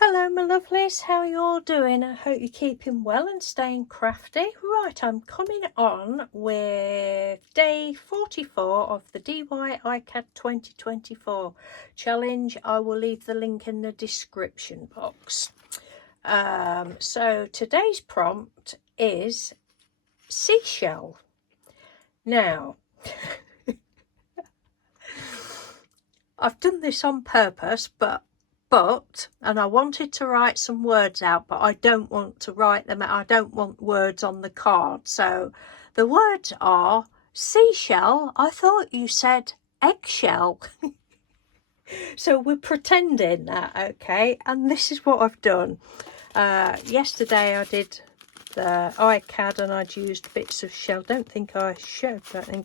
Hello my lovelies, how are you all doing? I hope you're keeping well and staying crafty. Right, I'm coming on with day 44 of the DIY-iCAD 2024 challenge. I will leave the link in the description box. So today's prompt is seashell. Now, I've done this on purpose, and I wanted to write some words out, but I don't want to write them out. I don't want words on the card. So the words are seashell. I thought you said eggshell. So we're pretending that, okay? And this is what I've done. Yesterday I did the iCAD and I'd used bits of shell. Don't think I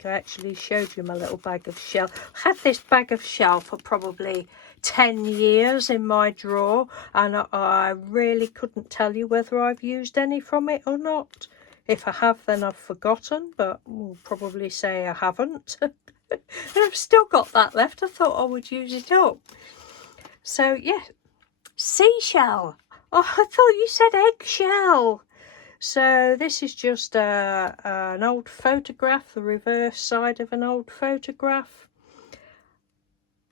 actually showed you my little bag of shell. I had this bag of shell for probably 10 years in my drawer, and I really couldn't tell you whether I've used any from it or not. If I have, then I've forgotten, but we'll probably say I haven't. And I've still got that left. I thought I would use it up. So yeah, seashell. Oh, I thought you said eggshell. So this is just an old photograph, the reverse side of an old photograph.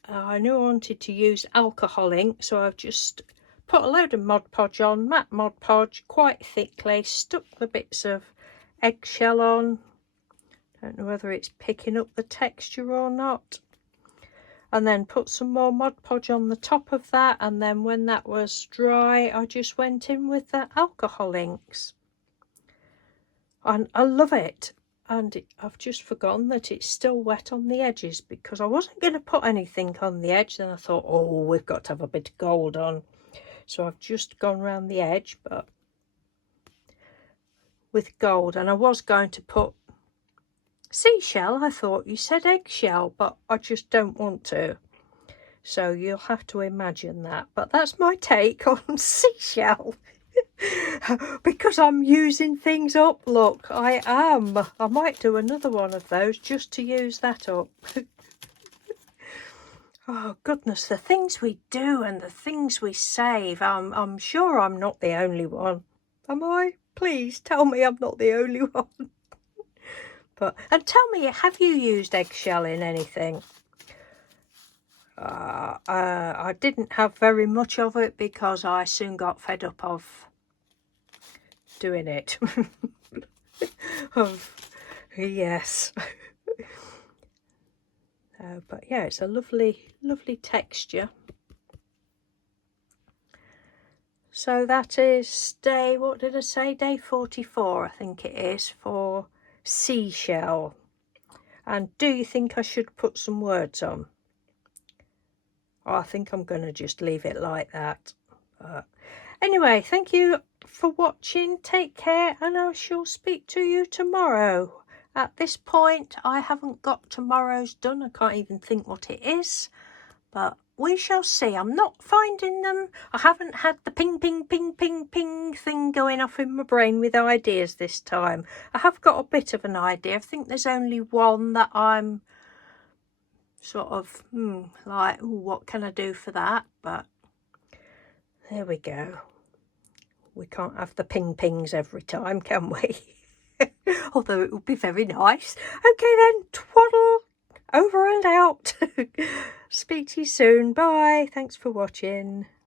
I knew I wanted to use alcohol ink, so I've just put a load of Mod Podge on, matte Mod Podge, quite thickly, stuck the bits of eggshell on. Don't know whether it's picking up the texture or not. And then put some more Mod Podge on the top of that, and then when that was dry, I just went in with the alcohol inks. And I love it. And I've just forgotten that it's still wet on the edges, because I wasn't going to put anything on the edge. Then I thought, oh, we've got to have a bit of gold on. So I've just gone round the edge, but with gold. And I was going to put seashell. I thought you said eggshell, but I just don't want to. So you'll have to imagine that. But that's my take on seashell. Because I'm using things up. Look, I am. I might do another one of those just to use that up. Oh goodness, the things we do and the things we save. I'm sure I'm not the only one. Am I? Please tell me I'm not the only one. And tell me, have you used eggshell in anything? I didn't have very much of it because I soon got fed up of doing it. Yes. But yeah, it's a lovely texture. So that is day, what did I say, day 44 I think it is, for seashell. And do you think I should put some words on? Oh, I think I'm going to just leave it like that. Anyway, thank you for watching. Take care, and I shall speak to you tomorrow. At this point, I haven't got tomorrow's done. I can't even think what it is, but we shall see. I'm not finding them. I haven't had the ping, ping, ping, ping, ping thing going off in my brain with ideas this time. I have got a bit of an idea. I think there's only one that I'm sort of like, ooh, what can I do for that? But there we go. We can't have the ping pings every time, can we? Although it would be very nice. Okay then, twaddle, over and out. Speak to you soon. Bye. Thanks for watching.